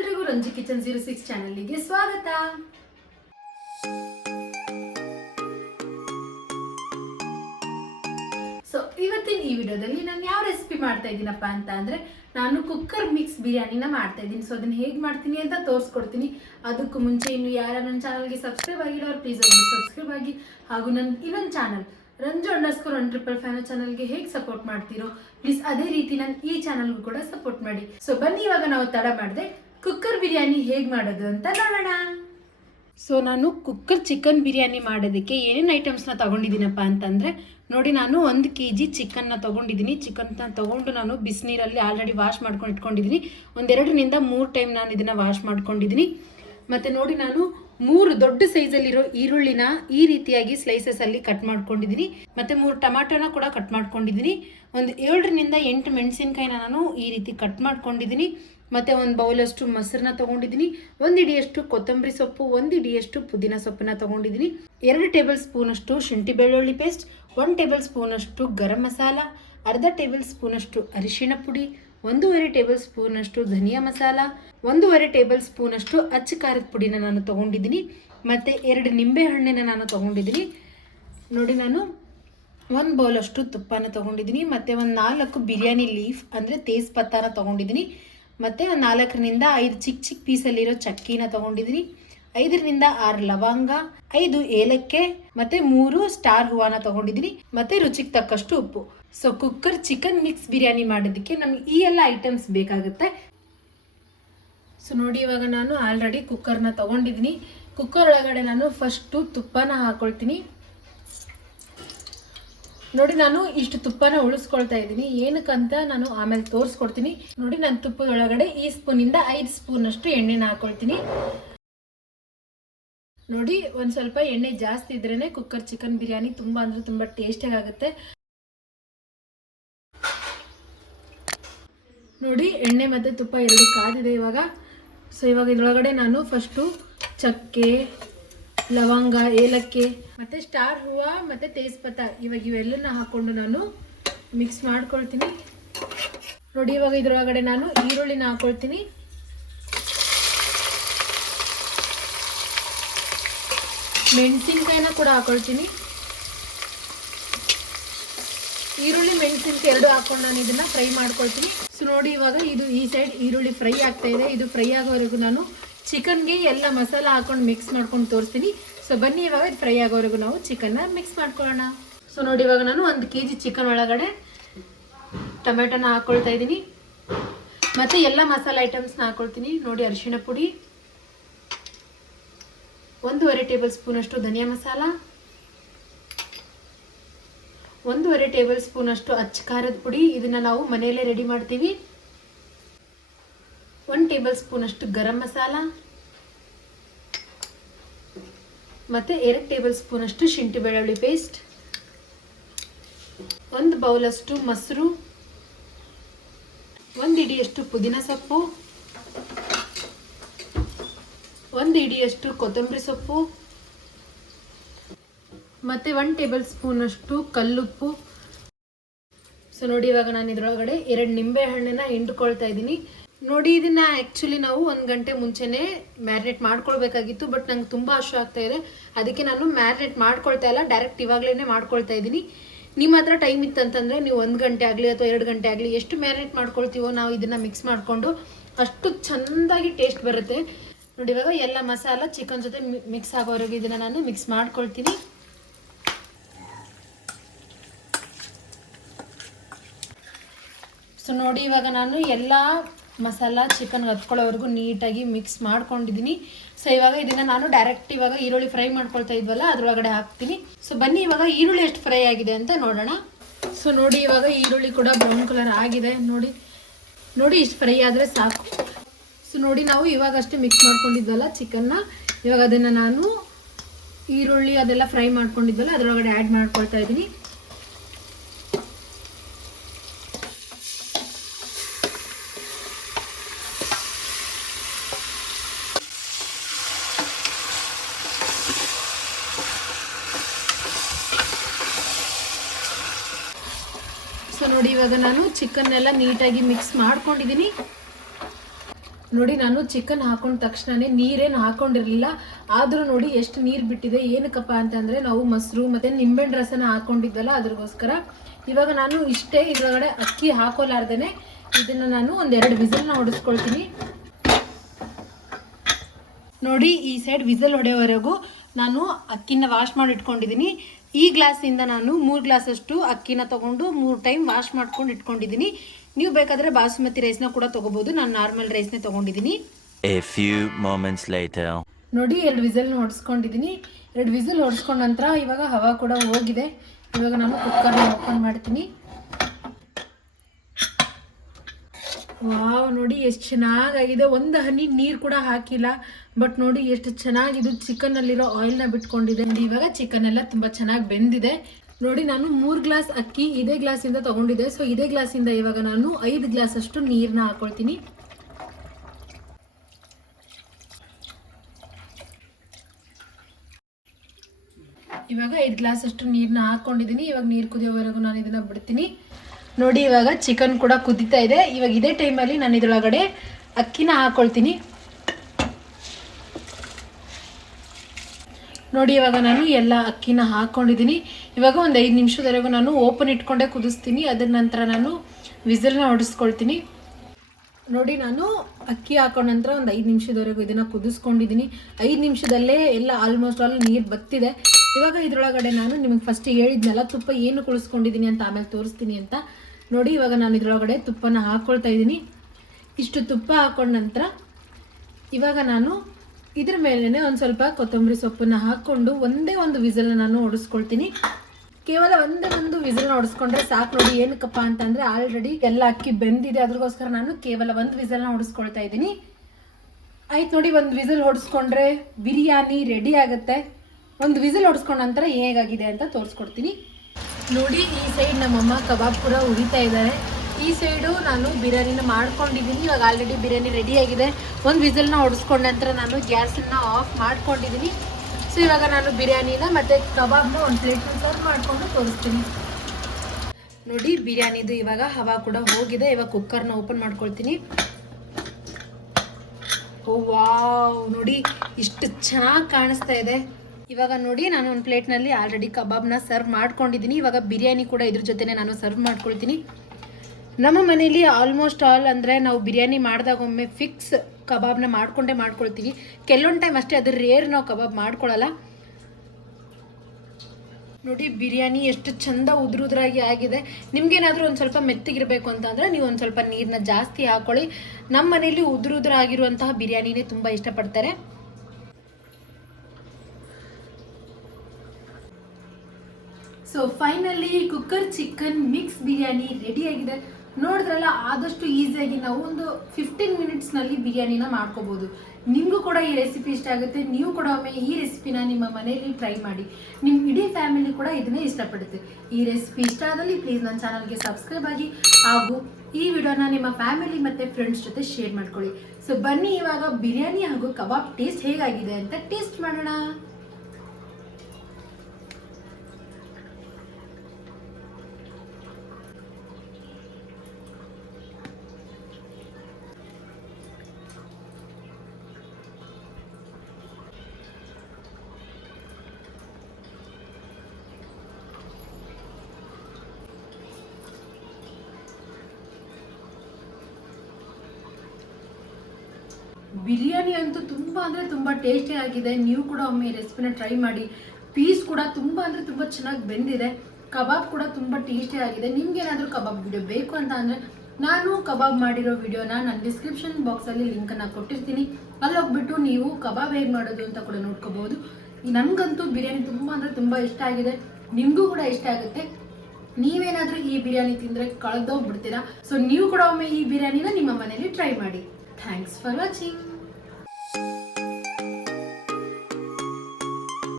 ಎಲ್ರಿಗೂ ರಂಜಿ ಕಿಚನ್ 06 ಚಾನೆಲ್ಗೆ ಸ್ವಾಗತ. ಸೊ ಇವತ್ತಿನ ಈ ವಿಡಿಯೋದಲ್ಲಿ ನಾನು ಯಾವ ರೆಸಿಪಿ ಮಾಡ್ತಾ ಇದ್ದೀನಪ್ಪ ಅಂತ ಅಂದ್ರೆ ನಾನು ಕುಕ್ಕರ್ ಮಿಕ್ಸ್ ಬಿರಿಯಾನಿನ ಮಾಡ್ತಾ ಇದ್ದೀನಿ. ಸೊ ಅದನ್ನ ಹೇಗೆ ಮಾಡ್ತೀನಿ ಅಂತ ತೋರಿಸ್ಕೊಡ್ತೀನಿ. ಅದಕ್ಕೂ ಮುಂಚೆ ಇನ್ನು ಯಾರು ನನ್ನ ಚಾನಲ್ಗೆ ಸಬ್ಸ್ಕ್ರೈಬ್ ಆಗಿರೋರು ಪ್ಲೀಸ್ ಆಗಿ ಸಬ್ಸ್ಕ್ರೈಬ್ ಆಗಿ, ಹಾಗೂ ನನ್ನ ಇನ್ನೊಂದು ಚಾನಲ್ ರಂಜು_155 ಚಾನಲ್ಗೆ ಹೇಗೆ ಸಪೋರ್ಟ್ ಮಾಡ್ತೀರೋ ಪ್ಲೀಸ್ ಅದೇ ರೀತಿ ನಾನು ಈ ಚಾನಲ್ಗೂ ಕೂಡ ಸಪೋರ್ಟ್ ಮಾಡಿ. ಸೊ ಬನ್ನಿ ಇವಾಗ ನಾವು ತಡ ಮಾಡದೆ ಕುಕ್ಕರ್ ಬಿರಿಯಾನಿ ಹೇಗೆ ಮಾಡೋದು ಅಂತ ನೋಡೋಣ. ಸೊ ನಾನು ಕುಕ್ಕರ್ ಚಿಕನ್ ಬಿರಿಯಾನಿ ಮಾಡೋದಕ್ಕೆ ಏನೇನು ಐಟಮ್ಸ್ನ ತೊಗೊಂಡಿದ್ದೀನಪ್ಪ ಅಂತಂದರೆ ನೋಡಿ, ನಾನು 1 kg ಚಿಕನ್ನ ತೊಗೊಂಡಿದ್ದೀನಿ. ಚಿಕನ್ನ ತೊಗೊಂಡು ನಾನು ಬಿಸಿನೀರಲ್ಲಿ ಆಲ್ರೆಡಿ ವಾಶ್ ಮಾಡ್ಕೊಂಡು ಇಟ್ಕೊಂಡಿದ್ದೀನಿ. 2-3 ಟೈಮ್ ನಾನು ಇದನ್ನು ವಾಶ್ ಮಾಡ್ಕೊಂಡಿದ್ದೀನಿ. ಮತ್ತು ನೋಡಿ, ನಾನು 3 ದೊಡ್ಡ ಸೈಜಲ್ಲಿರೋ ಈರುಳ್ಳಿನ ಈ ರೀತಿಯಾಗಿ ಸ್ಲೈಸಸಲ್ಲಿ ಕಟ್ ಮಾಡ್ಕೊಂಡಿದ್ದೀನಿ. ಮತ್ತು 3 ಟೊಮಾಟೋನ ಕೂಡ ಕಟ್ ಮಾಡ್ಕೊಂಡಿದ್ದೀನಿ. 7-8 ಮೆಣಸಿನ್ಕಾಯಿನ ನಾನು ಈ ರೀತಿ ಕಟ್ ಮಾಡ್ಕೊಂಡಿದ್ದೀನಿ. ಮತ್ತು 1 ಬೌಲಷ್ಟು ಮೊಸರನ್ನ ತೊಗೊಂಡಿದ್ದೀನಿ. 1 ಹಿಡಿಯಷ್ಟು ಕೊತ್ತಂಬರಿ ಸೊಪ್ಪು, 1 ಹಿಡಿಯಷ್ಟು ಪುದೀನ ಸೊಪ್ಪನ್ನ ತೊಗೊಂಡಿದ್ದೀನಿ. 2 ಟೇಬಲ್ ಸ್ಪೂನಷ್ಟು ಶುಂಠಿ ಬೆಳ್ಳುಳ್ಳಿ ಪೇಸ್ಟ್, 1 ಟೇಬಲ್ ಸ್ಪೂನಷ್ಟು ಗರಂ ಮಸಾಲ, ಅರ್ಧ ಟೇಬಲ್ ಸ್ಪೂನಷ್ಟು ಅರಿಶಿಣ ಪುಡಿ, 1.5 ಟೇಬಲ್ ಸ್ಪೂನಷ್ಟು ಧನಿಯಾ ಮಸಾಲ, 1.5 ಟೇಬಲ್ ಸ್ಪೂನಷ್ಟು ಅಚ್ಚ ಖಾರದ ಪುಡಿನ ನಾನು ತೊಗೊಂಡಿದ್ದೀನಿ. ಮತ್ತು 2 ನಿಂಬೆ ಹಣ್ಣನ್ನ ನಾನು ತೊಗೊಂಡಿದ್ದೀನಿ. ನೋಡಿ, ನಾನು 1 ಬೌಲಷ್ಟು ತುಪ್ಪನ ತೊಗೊಂಡಿದ್ದೀನಿ. ಮತ್ತು 4 ಬಿರಿಯಾನಿ ಲೀಫ್ ಅಂದರೆ ತೇಜ್ಪತ್ತಾನ ತೊಗೊಂಡಿದ್ದೀನಿ. ಮತ್ತು 4-5 ಚಿಕ್ಕ ಪೀಸಲ್ಲಿರೋ ಚಕ್ಕಿನ ತೊಗೊಂಡಿದ್ದೀನಿ. 5-6 ಲವಂಗ, 5 ಏಲಕ್ಕಿ ಮತ್ತು 3 ಸ್ಟಾರ್ ಹೂವನ ತೊಗೊಂಡಿದ್ದೀನಿ. ಮತ್ತು ರುಚಿಗೆ ತಕ್ಕಷ್ಟು ಉಪ್ಪು. So cooker chicken mix biryani ಮಾಡೋದಕ್ಕೆ ನಮಗೆ ಈ ಎಲ್ಲ ಐಟಮ್ಸ್ ಬೇಕಾಗುತ್ತೆ. ಸೊ ನೋಡಿ, ಇವಾಗ ನಾನು ಆಲ್ರೆಡಿ ಕುಕ್ಕರ್ನ ತೊಗೊಂಡಿದ್ದೀನಿ. ಕುಕ್ಕರ್ ಒಳಗಡೆ ನಾನು ಫಸ್ಟು ತುಪ್ಪನ ಹಾಕ್ಕೊಳ್ತೀನಿ. ನೋಡಿ, ನಾನು ಇಷ್ಟು ತುಪ್ಪನ ಉಳಿಸ್ಕೊಳ್ತಾ ಇದ್ದೀನಿ. ಏನಕ್ಕಂತ ನಾನು ಆಮೇಲೆ ತೋರಿಸ್ಕೊಡ್ತೀನಿ. ನೋಡಿ, ನಾನು ತುಪ್ಪದೊಳಗಡೆ ಈ ಸ್ಪೂನಿಂದ 5 ಸ್ಪೂನಷ್ಟು ಎಣ್ಣೆನ ಹಾಕ್ಕೊಳ್ತೀನಿ. ನೋಡಿ, ಒಂದು ಸ್ವಲ್ಪ ಎಣ್ಣೆ ಜಾಸ್ತಿ ಇದ್ರೇ ಕುಕ್ಕರ್ ಚಿಕನ್ ಬಿರಿಯಾನಿ ತುಂಬ ಅಂದರೆ ತುಂಬ ಟೇಸ್ಟಿಯಾಗಿ ಆಗುತ್ತೆ. ನೋಡಿ, ಎಣ್ಣೆ ಮತ್ತು ತುಪ್ಪ 2 ಕಾದಿದೆ ಇವಾಗ. ಸೊ ಇವಾಗ ಇದರೊಳಗಡೆ ನಾನು ಫಸ್ಟು ಚಕ್ಕೆ, ಲವಂಗ, ಏಲಕ್ಕಿ ಮತ್ತು ಸ್ಟಾರ್ ಹೂವು ಮತ್ತು ತೇಜ್ಪತ್ತ ಇವೆಲ್ಲನ ಹಾಕ್ಕೊಂಡು ನಾನು ಮಿಕ್ಸ್ ಮಾಡ್ಕೊಳ್ತೀನಿ. ನೋಡಿ, ಇವಾಗ ಇದರೊಳಗಡೆ ನಾನು ಈರುಳ್ಳಿನ ಹಾಕ್ಕೊಳ್ತೀನಿ. ಮೆಣಸಿನ್ಕಾಯಿನ ಕೂಡ ಹಾಕ್ಕೊಳ್ತೀನಿ. ಈರುಳ್ಳಿ ಮೆಣಸಿನ್ಕಾಯಿ 2 ಹಾಕ್ಕೊಂಡು ನಾನು ಇದನ್ನು ಫ್ರೈ ಮಾಡ್ಕೊಳ್ತೀನಿ. ಸೊ ನೋಡಿ, ಇವಾಗ ಇದು ಈ ಸೈಡ್ ಈರುಳ್ಳಿ ಫ್ರೈ ಆಗ್ತಾ ಇದೆ. ಇದು ಫ್ರೈ ಆಗೋವರೆಗೂ ನಾನು ಚಿಕನ್ಗೆ ಎಲ್ಲ ಮಸಾಲ ಹಾಕೊಂಡು ಮಿಕ್ಸ್ ಮಾಡ್ಕೊಂಡು ತೋರಿಸ್ತೀನಿ. ಸೊ ಬನ್ನಿ, ಇವಾಗ ಇದು ಫ್ರೈ ಆಗೋವರೆಗೂ ನಾವು ಚಿಕನ್ನ ಮಿಕ್ಸ್ ಮಾಡ್ಕೊಳ್ಳೋಣ. ಸೊ ನೋಡಿ, ಇವಾಗ ನಾನು 1 kg ಚಿಕನ್ ಒಳಗಡೆ ಟೊಮೆಟೊನ ಹಾಕ್ಕೊಳ್ತಾ ಇದ್ದೀನಿ. ಮತ್ತು ಎಲ್ಲ ಮಸಾಲ ಐಟಮ್ಸ್ನ ಹಾಕ್ಕೊಳ್ತೀನಿ. ನೋಡಿ, ಅರಿಶಿಣ ಪುಡಿ, 1.5 ಟೇಬಲ್ ಸ್ಪೂನಷ್ಟು ಧನಿಯಾ ಮಸಾಲ, 1.5 ಟೇಬಲ್ ಸ್ಪೂನಷ್ಟು ಅಚ್ಚ ಖಾರದ ಪುಡಿ, ಇದನ್ನು ನಾವು ಮನೆಯಲ್ಲೇ ರೆಡಿ ಮಾಡ್ತೀವಿ. 1 ಟೇಬಲ್ ಸ್ಪೂನಷ್ಟು ಗರಂ ಮಸಾಲ ಮತ್ತು 2 ಟೇಬಲ್ ಸ್ಪೂನಷ್ಟು ಶುಂಠಿ ಬೆಳ್ಳುಳ್ಳಿ ಪೇಸ್ಟ್, 1 ಬೌಲಷ್ಟು ಮೊಸರು, 1 ಹಿಡಿಯಷ್ಟು ಪುದೀನ ಸೊಪ್ಪು, 1 ಹಿಡಿಯಷ್ಟು ಕೊತ್ತಂಬರಿ ಸೊಪ್ಪು ಮತ್ತು 1 ಟೇಬಲ್ ಸ್ಪೂನಷ್ಟು ಕಲ್ಲುಪ್ಪು. ಸೊ ನೋಡಿ, ಇವಾಗ ನಾನು ಇದರೊಳಗಡೆ 2 ನಿಂಬೆ ಹಣ್ಣನ್ನು ಹಿಂಡ್ಕೊಳ್ತಾ ಇದ್ದೀನಿ. ನೋಡಿ, ಇದನ್ನು ಆ್ಯಕ್ಚುಲಿ ನಾವು 1 ಗಂಟೆ ಮುಂಚೆನೇ ಮ್ಯಾರಿನೇಟ್ ಮಾಡ್ಕೊಳ್ಬೇಕಾಗಿತ್ತು. ಬಟ್ ನಂಗೆ ತುಂಬ ಹಶು ಆಗ್ತಾ ಇದೆ, ಅದಕ್ಕೆ ನಾನು ಮ್ಯಾರಿನೇಟ್ ಮಾಡ್ಕೊಳ್ತಾ ಇಲ್ಲ, ಡೈರೆಕ್ಟ್ ಇವಾಗಲೇ ಮಾಡ್ಕೊಳ್ತಾ ಇದ್ದೀನಿ. ನಿಮ್ಮ ಹತ್ರ ಟೈಮ್ ಇತ್ತಂತಂದರೆ ನೀವು 1 ಗಂಟೆ ಆಗಲಿ ಅಥವಾ 2 ಗಂಟೆ ಆಗಲಿ ಎಷ್ಟು ಮ್ಯಾರಿನೇಟ್ ಮಾಡ್ಕೊಳ್ತೀವೋ ನಾವು ಇದನ್ನು ಮಿಕ್ಸ್ ಮಾಡಿಕೊಂಡು ಅಷ್ಟು ಚೆಂದಾಗಿ ಟೇಸ್ಟ್ ಬರುತ್ತೆ. ನೋಡಿ, ಇವಾಗ ಎಲ್ಲ ಮಸಾಲ ಚಿಕನ್ ಜೊತೆ ಮಿಕ್ಸ್ ಆಗೋವರೆಗೂ ಇದನ್ನು ನಾನು ಮಿಕ್ಸ್ ಮಾಡ್ಕೊಳ್ತೀನಿ. ಸೊ ನೋಡಿ, ಇವಾಗ ನಾನು ಎಲ್ಲ ಮಸಾಲ ಚಿಕನ್ಗೆ ಹತ್ಕೊಳ್ಳೋವರೆಗೂ ನೀಟಾಗಿ ಮಿಕ್ಸ್ ಮಾಡ್ಕೊಂಡಿದ್ದೀನಿ. ಸೊ ಇವಾಗ ಇದನ್ನು ನಾನು ಡೈರೆಕ್ಟ್ ಇವಾಗ ಈರುಳ್ಳಿ ಫ್ರೈ ಮಾಡ್ಕೊಳ್ತಾ ಇದ್ವಲ್ಲ ಅದರೊಳಗಡೆ ಹಾಕ್ತೀನಿ. ಸೊ ಬನ್ನಿ, ಇವಾಗ ಈರುಳ್ಳಿ ಎಷ್ಟು ಫ್ರೈ ಆಗಿದೆ ಅಂತ ನೋಡೋಣ. ಸೊ ನೋಡಿ, ಇವಾಗ ಈರುಳ್ಳಿ ಕೂಡ ಬ್ರೌನ್ ಕಲರ್ ಆಗಿದೆ. ನೋಡಿ ಇಷ್ಟು ಫ್ರೈ ಆದರೆ ಸಾಕು. ಸೊ ನೋಡಿ, ನಾವು ಇವಾಗಷ್ಟೇ ಮಿಕ್ಸ್ ಮಾಡ್ಕೊಂಡಿದ್ವಲ್ಲ ಚಿಕನ್ನ, ಇವಾಗ ಅದನ್ನು ನಾನು ಈರುಳ್ಳಿ ಅದೆಲ್ಲ ಫ್ರೈ ಮಾಡ್ಕೊಂಡಿದ್ವಲ್ಲ ಅದರೊಳಗಡೆ ಆ್ಯಡ್ ಮಾಡ್ಕೊಳ್ತಾ ಇದ್ದೀನಿ. ಸೊ ನೋಡಿ, ಇವಾಗ ನಾನು ಚಿಕನ್ ಎಲ್ಲ ನೀಟಾಗಿ ಮಿಕ್ಸ್ ಮಾಡ್ಕೊಂಡಿದ್ದೀನಿ. ನೋಡಿ ನಾನು ಚಿಕನ್ ಹಾಕೊಂಡ ತಕ್ಷಣನೇ ನೀರೇನು ಹಾಕೊಂಡಿರಲಿಲ್ಲ, ಆದರೂ ನೋಡಿ ಎಷ್ಟು ನೀರು ಬಿಟ್ಟಿದೆ. ಏನಕ್ಕಪ್ಪ ಅಂತಂದರೆ ನಾವು ಮೊಸರು ಮತ್ತು ನಿಂಬೆಹಣ್ಣು ರಸನ ಹಾಕೊಂಡಿದ್ದಲ್ಲ, ಅದ್ರಗೋಸ್ಕರ. ಇವಾಗ ನಾನು ಇಷ್ಟೇ ಇದರೊಳಗಡೆ ಅಕ್ಕಿ ಹಾಕೋಲಾರ್ದೇ ಇದನ್ನು ನಾನು ಒಂದೆರಡು ವಿಸಲ್ನ ಹೊಡಿಸ್ಕೊಳ್ತೀನಿ. ನೋಡಿ ಈ ಸೈಡ್ ವಿಸಲ್ ಹೊಡೆಯೋವರೆಗೂ ನಾನು ಅಕ್ಕಿನ ವಾಶ್ ಮಾಡಿ ಇಟ್ಕೊಂಡಿದ್ದೀನಿ. ಈ ಗ್ಲಾಸಿಂದ ನಾನು 3 ಗ್ಲಾಸಷ್ಟು ಅಕ್ಕಿನ ತೊಗೊಂಡು 3 ಟೈಮ್ ವಾಶ್ ಮಾಡ್ಕೊಂಡು ಇಟ್ಕೊಂಡಿದ್ದೀನಿ. ನೀವು ಬೇಕಾದರೆ ಬಾಸುಮತಿ ರೈಸ್ನ ಕೂಡ ತೊಗೋಬೋದು, ನಾನು ನಾರ್ಮಲ್ ರೈಸ್ನೇ ತೊಗೊಂಡಿದ್ದೀನಿ. ನೋಡಿ 2 ವಿಸಲ್ನ ಹೊಡಿಸ್ಕೊಂಡಿದ್ದೀನಿ. 2 ವಿಸಲ್ ಹೊಡಿಸ್ಕೊಂಡ ನಂತರ ಇವಾಗ ಹವಾ ಕೂಡ ಹೋಗಿದೆ. ಇವಾಗ ನಾನು ಕುಕ್ಕರ್ನ ಓಪನ್ ಮಾಡ್ತೀನಿ. ವಾವ್, ನೋಡಿ ಎಷ್ಟು ಚೆನ್ನಾಗಾಗಿದೆ. ಒಂದು ಹನಿ ನೀರು ಕೂಡ ಹಾಕಿಲ್ಲ, ಬಟ್ ನೋಡಿ ಎಷ್ಟು ಚೆನ್ನಾಗಿದ್ದು ಚಿಕನ್ನಲ್ಲಿರೋ ಆಯಿಲ್ನ ಬಿಟ್ಕೊಂಡಿದೆ. ಇವಾಗ ಚಿಕನ್ ಎಲ್ಲ ತುಂಬ ಚೆನ್ನಾಗಿ ಬೆಂದಿದೆ. ನೋಡಿ ನಾನು 3 ಗ್ಲಾಸ್ ಅಕ್ಕಿ ಇದೇ ಗ್ಲಾಸಿಂದ ತೊಗೊಂಡಿದ್ದೆ. ಸೊ ಇದೇ ಗ್ಲಾಸಿಂದ ಇವಾಗ ನಾನು 5 ಗ್ಲಾಸ್ ಅಷ್ಟು ನೀರನ್ನ ಹಾಕೊಳ್ತೀನಿ. ಇವಾಗ 5 ಗ್ಲಾಸ್ ಅಷ್ಟು ನೀರನ್ನ ಹಾಕೊಂಡಿದ್ದೀನಿ. ಇವಾಗ ನೀರು ಕುದಿಯೋವರೆಗೂ ನಾನು ಇದನ್ನ ಬಿಡ್ತೀನಿ. ನೋಡಿ ಇವಾಗ ಚಿಕನ್ ಕೂಡ ಕುದೀತಾ ಇದೆ. ಇವಾಗ ಇದೇ ಟೈಮಲ್ಲಿ ನಾನು ಇದರೊಳಗಡೆ ಅಕ್ಕಿನ ಹಾಕೊಳ್ತೀನಿ. ನೋಡಿ ಇವಾಗ ನಾನು ಎಲ್ಲ ಅಕ್ಕಿನ ಹಾಕ್ಕೊಂಡಿದ್ದೀನಿ. ಇವಾಗ ಒಂದು 5 ನಿಮಿಷದವರೆಗೂ ನಾನು ಓಪನ್ ಇಟ್ಕೊಂಡೇ ಕುದಿಸ್ತೀನಿ. ಅದರ ನಂತರ ನಾನು ವಿಸಲ್ನ ಹೊಡಿಸ್ಕೊಳ್ತೀನಿ. ನೋಡಿ ನಾನು ಅಕ್ಕಿ ಹಾಕೊಂಡ ನಂತರ ಒಂದು 5 ನಿಮಿಷದವರೆಗೂ ಇದನ್ನು ಕುದಿಸ್ಕೊಂಡಿದ್ದೀನಿ. 5 ನಿಮಿಷದಲ್ಲೇ ಎಲ್ಲ ಆಲ್ಮೋಸ್ಟ್ ಆಲ್ ನೀರು ಬತ್ತಿದೆ. ಇವಾಗ ಇದರೊಳಗಡೆ ನಾನು ನಿಮಗೆ ಫಸ್ಟ್ ಹೇಳಿದ್ನಲ್ಲ ತುಪ್ಪ ಏನು ಕುಳಿಸ್ಕೊಂಡಿದ್ದೀನಿ ಅಂತ, ಆಮೇಲೆ ತೋರಿಸ್ತೀನಿ ಅಂತ. ನೋಡಿ ಇವಾಗ ನಾನು ಇದರೊಳಗಡೆ ತುಪ್ಪನ ಹಾಕ್ಕೊಳ್ತಾ ಇದ್ದೀನಿ. ಇಷ್ಟು ತುಪ್ಪ ಹಾಕೊಂಡ ನಂತರ ಇವಾಗ ನಾನು ಇದ್ರ ಮೇಲೇ ಒಂದು ಸ್ವಲ್ಪ ಕೊತ್ತಂಬರಿ ಸೊಪ್ಪನ್ನ ಹಾಕ್ಕೊಂಡು ಒಂದೇ ಒಂದು ವಿಸಲ್ನ ನಾನು ಹೊಡಿಸ್ಕೊಳ್ತೀನಿ. ಕೇವಲ ಒಂದೇ ಒಂದು ವಿಸಲ್ನ ಹೊಡಿಸ್ಕೊಂಡ್ರೆ ಸಾಕು. ನೋಡಿ ಏನಕ್ಕಪ್ಪ ಅಂತಂದರೆ ಆಲ್ರೆಡಿ ಎಲ್ಲ ಅಕ್ಕಿ ಬೆಂದಿದೆ, ಅದ್ರಗೋಸ್ಕರ ನಾನು ಕೇವಲ ಒಂದು ವಿಸಲ್ನ ಹೊಡಿಸ್ಕೊಳ್ತಾ ಇದ್ದೀನಿ. ಆಯ್ತು ನೋಡಿ, ಒಂದು ವಿಸಲ್ ಹೊಡಿಸ್ಕೊಂಡ್ರೆ ಬಿರಿಯಾನಿ ರೆಡಿ ಆಗುತ್ತೆ. ಒಂದು ವಿಸಲ್ ಹೊಡಿಸ್ಕೊಂಡ ನಂತರ ಹೇಗಾಗಿದೆ ಅಂತ ತೋರಿಸ್ಕೊಡ್ತೀನಿ. ನೋಡಿ ಈ ಸೈಡ್ ನಮ್ಮಮ್ಮ ಕಬಾಬ್ ಕೂಡ ಉರಿತಾ ಇದ್ದಾರೆ. ಈ ಸೈಡು ನಾನು ಬಿರಿಯಾನಿನ ಮಾಡ್ಕೊಂಡಿದ್ದೀನಿ. ಇವಾಗ ಆಲ್ರೆಡಿ ಬಿರಿಯಾನಿ ರೆಡಿಯಾಗಿದೆ. ಒಂದು ವಿಸಲ್ನ ಹೊಡಿಸ್ಕೊಂಡ ನಂತರ ನಾನು ಗ್ಯಾಸನ್ನು ಆಫ್ ಮಾಡ್ಕೊಂಡಿದ್ದೀನಿ. ಸೊ ಇವಾಗ ನಾನು ಬಿರಿಯಾನಿನ ಮತ್ತು ಕಬಾಬ್ನ ಒಂದು ಪ್ಲೇಟ್ನ ಸರ್ವ್ ಮಾಡಿಕೊಂಡು ತೋರಿಸ್ತೀನಿ. ನೋಡಿ ಬಿರಿಯಾನಿದು ಇವಾಗ ಹವಾ ಕೂಡ ಹೋಗಿದೆ. ಇವಾಗ ಕುಕ್ಕರ್ನ ಓಪನ್ ಮಾಡ್ಕೊಳ್ತೀನಿ. ಓ ವಾವ್, ನೋಡಿ ಇಷ್ಟು ಚೆನ್ನಾಗಿ ಕಾಣಿಸ್ತಾ ಇದೆ. ಇವಾಗ ನೋಡಿ ನಾನು ಒಂದು ಪ್ಲೇಟ್ನಲ್ಲಿ ಆಲ್ರೆಡಿ ಕಬಾಬ್ನ ಸರ್ವ್ ಮಾಡ್ಕೊಂಡಿದ್ದೀನಿ. ಇವಾಗ ಬಿರಿಯಾನಿ ಕೂಡ ಇದ್ರ ಜೊತೆನೇ ನಾನು ಸರ್ವ್ ಮಾಡ್ಕೊಳ್ತೀನಿ. ನಮ್ಮ ಮನೇಲಿ ಆಲ್ಮೋಸ್ಟ್ ಆಲ್ ಅಂದರೆ ನಾವು ಬಿರಿಯಾನಿ ಮಾಡಿದಾಗ ಒಮ್ಮೆ ಫಿಕ್ಸ್ ಕಬಾಬ್ನ ಮಾಡ್ಕೊಳ್ತೀವಿ. ಕೆಲವೊಂದು ಟೈಮ್ ಅಷ್ಟೇ, ಅದು ರೇರ್ ನಾವು ಕಬಾಬ್ ಮಾಡ್ಕೊಳ್ಳಲ್ಲ. ನೋಡಿ ಬಿರಿಯಾನಿ ಎಷ್ಟು ಚಂದ ಉದ್ರಾಗಿ ಆಗಿದೆ. ನಿಮ್ಗೇನಾದರೂ ಒಂದು ಸ್ವಲ್ಪ ಮೆತ್ತಗಿರಬೇಕು ಅಂತಂದರೆ ನೀವು ಒಂದು ಸ್ವಲ್ಪ ನೀರನ್ನ ಜಾಸ್ತಿ ಹಾಕ್ಕೊಳ್ಳಿ. ನಮ್ಮ ಮನೇಲಿ ಉದ್ರಾಗಿರುವಂತಹ ಬಿರಿಯಾನಿನೇ ತುಂಬ ಇಷ್ಟಪಡ್ತಾರೆ. So finally cooker chicken mix biryani ರೆಡಿಯಾಗಿದೆ. ನೋಡಿದ್ರಲ್ಲ, ಆದಷ್ಟು ಈಸಿಯಾಗಿ ನಾವು ಒಂದು 15 ಮಿನಿಟ್ಸ್ನಲ್ಲಿ ಬಿರಿಯಾನಿನ ಮಾಡ್ಕೋಬೋದು. ನಿಮಗೂ ಕೂಡ ಈ ರೆಸಿಪಿ ಇಷ್ಟ ಆಗುತ್ತೆ. ನೀವು ಕೂಡ ಒಮ್ಮೆ ಈ ರೆಸಿಪಿನ ನಿಮ್ಮ ಮನೆಯಲ್ಲಿ ಟ್ರೈ ಮಾಡಿ. ನಿಮ್ಮ ಇಡೀ ಫ್ಯಾಮಿಲಿ ಕೂಡ ಇದನ್ನೇ ಇಷ್ಟಪಡುತ್ತೆ. ಈ ರೆಸಿಪಿ ಇಷ್ಟ ಆದಲ್ಲಿ ಪ್ಲೀಸ್ ನನ್ನ ಚಾನಲ್ಗೆ ಸಬ್ಸ್ಕ್ರೈಬ್ ಆಗಿ, ಹಾಗೂ ಈ ವಿಡಿಯೋನ ನಿಮ್ಮ ಫ್ಯಾಮಿಲಿ ಮತ್ತು ಫ್ರೆಂಡ್ಸ್ ಜೊತೆ ಶೇರ್ ಮಾಡ್ಕೊಳ್ಳಿ. ಸೊ ಬನ್ನಿ ಇವಾಗ ಬಿರಿಯಾನಿ ಹಾಗೂ ಕಬಾಬ್ ಟೇಸ್ಟ್ ಹೇಗಾಗಿದೆ ಅಂತ ಟೇಸ್ಟ್ ಮಾಡೋಣ. ಬಿರಿಯಾನಿ ಅಂತೂ ತುಂಬ ಅಂದರೆ ತುಂಬ ಟೇಸ್ಟಿ ಆಗಿದೆ. ನೀವು ಕೂಡ ಒಮ್ಮೆ ಈ ರೆಸಿಪಿನ ಟ್ರೈ ಮಾಡಿ. ಪೀಸ್ ಕೂಡ ತುಂಬ ಅಂದರೆ ತುಂಬ ಚೆನ್ನಾಗಿ ಬೆಂದಿದೆ. ಕಬಾಬ್ ಕೂಡ ತುಂಬ ಟೇಸ್ಟಿ ಆಗಿದೆ. ನಿಮ್ಗೇನಾದರೂ ಕಬಾಬ್ ವಿಡಿಯೋ ಬೇಕು ಅಂತ ಅಂದರೆ ನಾನು ಕಬಾಬ್ ಮಾಡಿರೋ ವಿಡಿಯೋನ ನಾನು ಡಿಸ್ಕ್ರಿಪ್ಷನ್ ಬಾಕ್ಸಲ್ಲಿ ಲಿಂಕನ್ನು ಕೊಟ್ಟಿರ್ತೀನಿ. ಅಲ್ಲಿ ಹೋಗ್ಬಿಟ್ಟು ನೀವು ಕಬಾಬ್ ಹೇಗೆ ಮಾಡೋದು ಅಂತ ಕೂಡ ನೋಡ್ಕೋಬೋದು. ನನಗಂತೂ ಬಿರಿಯಾನಿ ತುಂಬ ಅಂದರೆ ತುಂಬ ಇಷ್ಟ ಆಗಿದೆ. ನಿಮಗೂ ಕೂಡ ಇಷ್ಟ ಆಗುತ್ತೆ. ನೀವೇನಾದರೂ ಈ ಬಿರಿಯಾನಿ ತಿಂದರೆ ಕಳೆದೋಗ್ಬಿಡ್ತೀರಾ. ಸೊ ನೀವು ಕೂಡ ಒಮ್ಮೆ ಈ ಬಿರಿಯಾನಿನ ನಿಮ್ಮ ಮನೆಯಲ್ಲಿ ಟ್ರೈ ಮಾಡಿ. Thanks for watching.